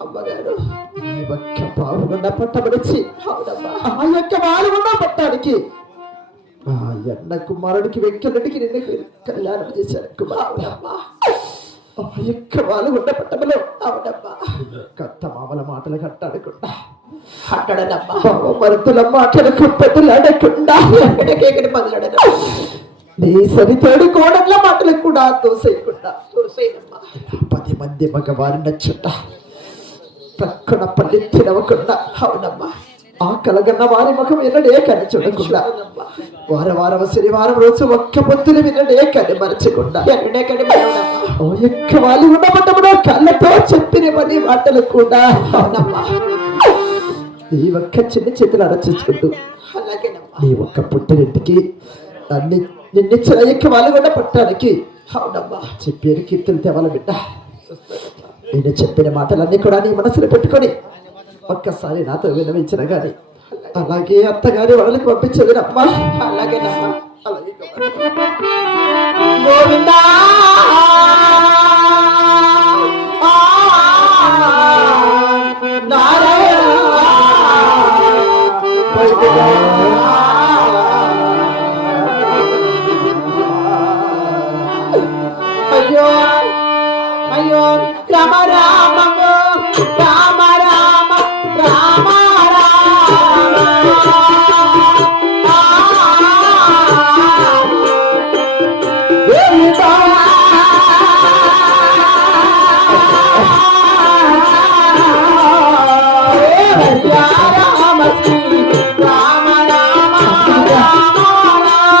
అమ్మగారు ఈ వాక్య భావం గుండా పట్టబడిచి ఆ యొక్క వాలుగుండా పట్టానికి ఆ ఎన్న కుమారుడికి వెంకన్నటికి నిన్న కళ్యాణం చేశాడు కుమారుడమ్మా. ఆ యొక్క వాలుగుండా పట్టబలో అవునమ్మా కొత్త మామల మాటలు కట్టాడకుండా అట్టడనమ్మా మరుతుల మాటలకు పెద్దలాడకుండా ఎక్కడికెక్కడ పగలడను నీ సరితోడి కోడళ్ళ మాటలకు కూడా తోసేయకుండా 10 మంది మగవారి నచ్చుట ప్రక్కన పల్లి తినవకుండా అవునమ్మా ఆ కలగన్న వారి ముఖం వినడే కని చూడకుండా వారం శనివారం రోజు ఒక్క పొత్తులు వినడే కని మరచకుండా ఎన్నడే కని ఓ యొక్క వాళ్ళు ఉండబట్టముడో కళ్ళతో చెప్పినవని మాటలు కూడా అవునమ్మా నీ ఒక్క చిన్న చేతులు అరచించుకుంటూ నీ ఒక్క పుట్టినింటికి నిన్నిచ్చిన యొక్క వాళ్ళు కూడా పట్టడానికి అవునమ్మా చెప్పేది కీర్తులు తేవాల బిడ్డ నేను చెప్పిన మాటలన్నీ కూడా నీ మనసులో పెట్టుకొని ఒక్కసారి నాతో వినవించిన గాని అలాగే అత్తగారి వాళ్ళకి పంపించదు అమ్మా అలాగే అలాగే గోవిందా అయ్యో అయ్యో రామ రామ రామ రామ రామ రామ